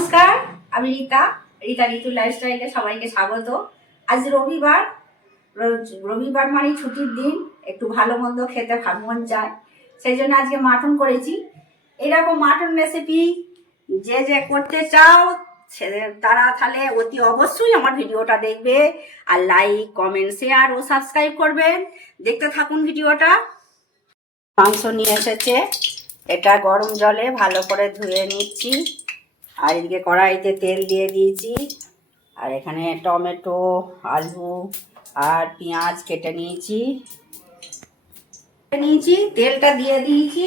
নমস্কার, আমি রীতা। ঋতু লাইফস্টাইলে সবাইকে স্বাগত। আজ রবিবার। রবিবার মানে ছুটির দিন, একটু ভালো মন্দ খেতে মন চায়, সেই জন্য আজকে মাটন করেছি। এরকম মাটন রেসিপি যে যে করতে চাও তারা তাহলে অতি অবশ্যই আমার ভিডিওটা দেখবে, আর লাইক, কমেন্ট, শেয়ার ও সাবস্ক্রাইব করবেন। দেখতে থাকুন ভিডিওটা। মাংস নিয়ে এসেছে, এটা গরম জলে ভালো করে ধুয়ে নিচ্ছি। আর এদিকে কড়াইতে তেল দিয়ে দিয়েছি, আর এখানে টমেটো, আলু আর পেঁয়াজ কেটে নিয়েছি। তেলটা দিয়ে দিয়েছি।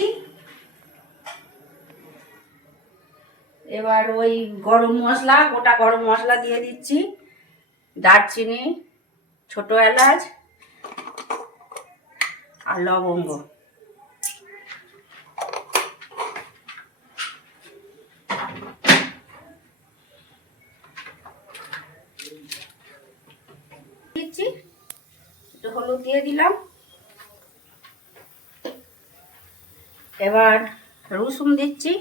এবার ওই গরম মশলা, গোটা গরম মশলা দিয়ে দিচ্ছি, দারচিনি, ছোট এলাচ আর লবঙ্গ। দিচ্ছি, একটু হলুদ দিয়ে দিলাম। এবার রসুন দিচ্ছি,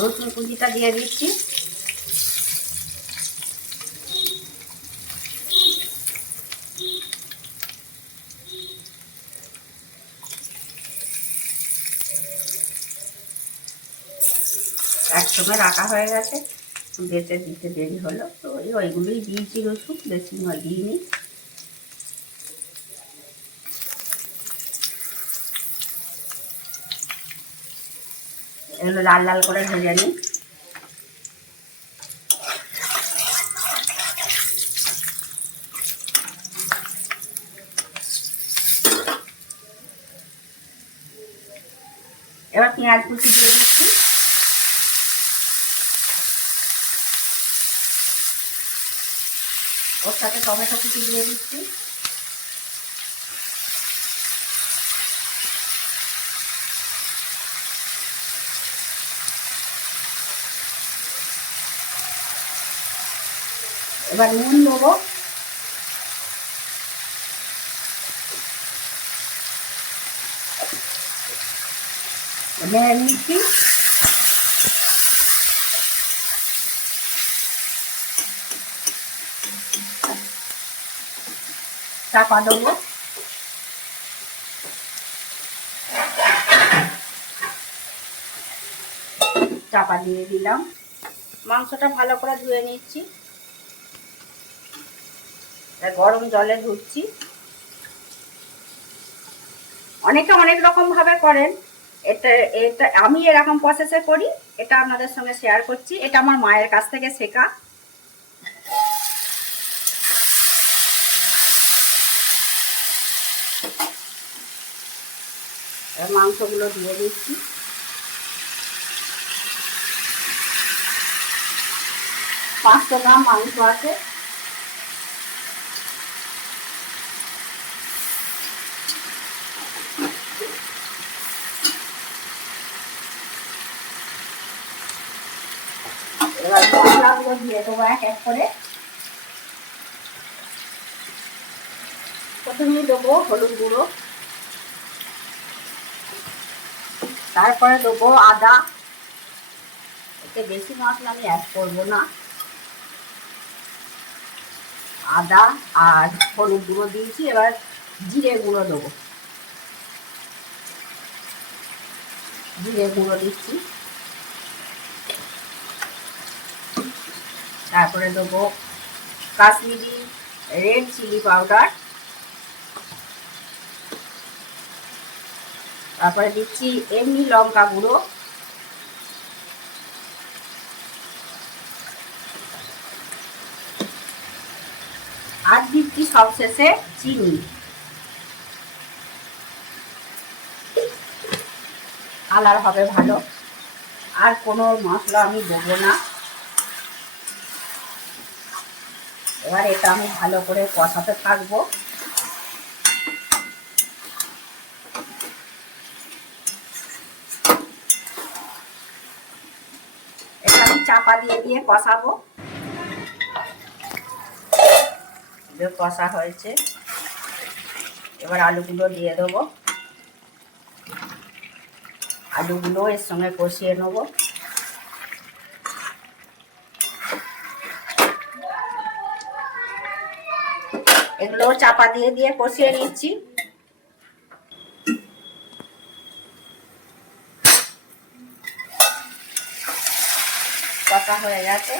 রসুন কুচিটা দিয়ে দিচ্ছি। একসঙ্গে রাখা হয়ে গেছে, বেটে দিতে দেরি হলো, তো ওইগুলোই দিয়েছি। রসুন বেশি দিইনি। এগুলো লাল লাল করে ভেজে নিই। এবার পেঁয়াজ কুচি দিয়ে দিচ্ছি, ওর সাথে টমেটো কুচি দিয়ে দিচ্ছি। এবার নুন দেবো, নেড়ে নিচ্ছি। চাপা দেবো, চাপা দিয়ে দিলাম। মাংসটা ভালো করে ধুয়ে নিচ্ছি, গরম জলে ধুচ্ছি। অনেকে অনেক রকম ভাবে করেন, এটা এটা আমি এরকম প্রসেসে করি, এটা আপনাদের সঙ্গে শেয়ার করছি। এটা আমার মায়ের কাছ থেকে শেখা। মাংসগুলো দিয়ে দিচ্ছি। পাঁচশো গ্রাম মাংস আছে। এবার মশলাগুলো দিয়ে দেবো এক এক করে। প্রথমেই দেবো হলুদ গুঁড়ো, তারপরে দেবো আদা। এতে বেশি মশলা আমি অ্যাড করবো না। আদা আর হলুদ গুঁড়ো দিয়েছি। এবার জিরে গুঁড়ো দেবো, জিরে গুঁড়ো দিচ্ছি। তারপরে দেবো কাশ্মীরি রেড চিলি পাউডার। তারপরে দিচ্ছি এমনি লঙ্কা গুঁড়ো। আর দিচ্ছি সবশেষে চিনি। কালার হবে ভালো। আর কোনো মশলা আমি দেবো না। এবার এটা আমি ভালো করে কষাতে থাকবো। এটা আমি চাপা দিয়ে দিয়ে কষাবো। কষা হয়েছে, এবার আলুগুলো দিয়ে দেবো। আলুগুলো এর সঙ্গে কষিয়ে নেবো। এগুলো চাপা দিয়ে দিয়ে কষিয়ে নিচ্ছি। কষা হয়ে গেছে,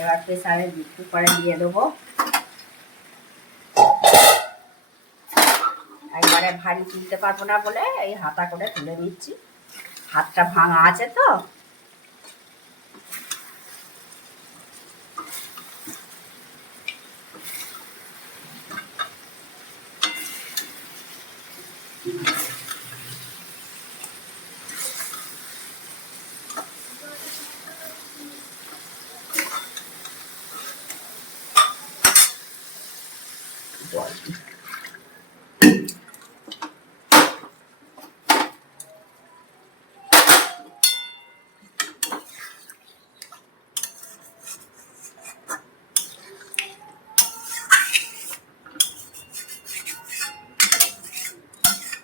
এবার প্রেসারে কুকারে দিয়ে দেবো। একবারে ভারী তুলতে পারবো না বলে এই হাতা করে তুলে নিচ্ছি, হাতটা ভাঙা আছে তো।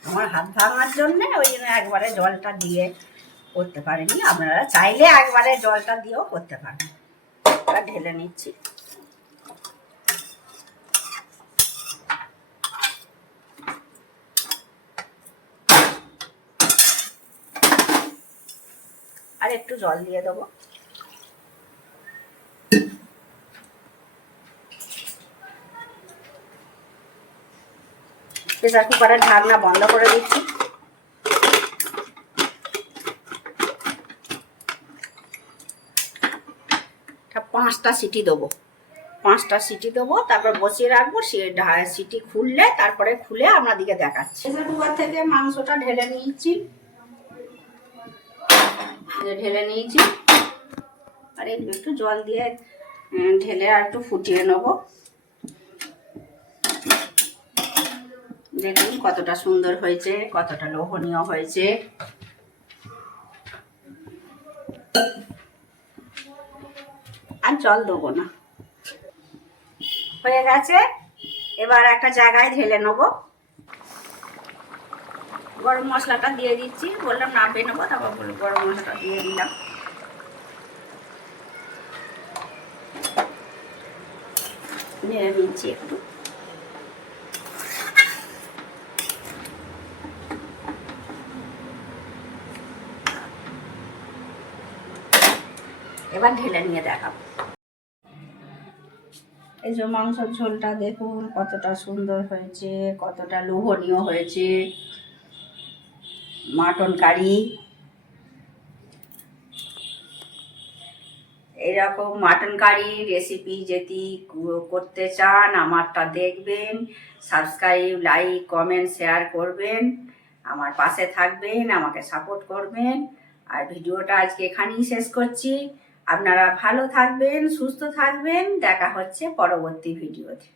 আমার হাত ভাঙার জন্য ওই জন্য একবারে জলটা দিয়ে করতে পারিনি, আপনারা চাইলে একবারে জলটা দিয়েও করতে পারেন। এবার ঢেলে নিচ্ছি। আর একটু জল দিয়ে দেবো। প্রেসার কুকারের ঢাকনা বন্ধ করে দিচ্ছি। পাঁচটা সিটি দেবো, 5টা সিটি দেবো, তারপর বসিয়ে রাখবো। সে সিটি খুললে তারপরে খুলে আপনাদেরকে দেখাচ্ছি। প্রেসার কুকার থেকে মাংসটা ঢেলে নিয়েছি, আর একটু জল দিয়ে ঢেলে আর একটু ফুটিয়ে নেবো। দেখুন কতটা সুন্দর হয়েছে, কতটা লোভনীয় হয়েছে। আর জল দেবো না, হয়ে গেছে। এবার একটা জায়গায় ঢেলে নেবো। গরম মশলাটা দিয়ে দিচ্ছি, বললাম নাড়বে নেবো, তারপর গরম মশলাটা দিয়ে দিলাম। নেড়ে নিচ্ছি একটু। এবার ঢেলে নিয়ে দেখাবো। এই যে মাংসের ঝোলটা দেখুন কতটা সুন্দর হয়েছে, কতটা লোভনীয় হয়েছে। মাটন কারি, এরকম মাটন কারি রেসিপি যদি করতে চান আমারটা দেখবেন, সাবস্ক্রাইব, লাইক, কমেন্ট, শেয়ার করবেন, আমার পাশে থাকবেন, আমাকে সাপোর্ট করবেন। আর ভিডিওটা আজকে এখানেই শেষ করছি। আপনারা ভালো থাকবেন, সুস্থ থাকবেন। দেখা হচ্ছে পরবর্তী ভিডিওতে।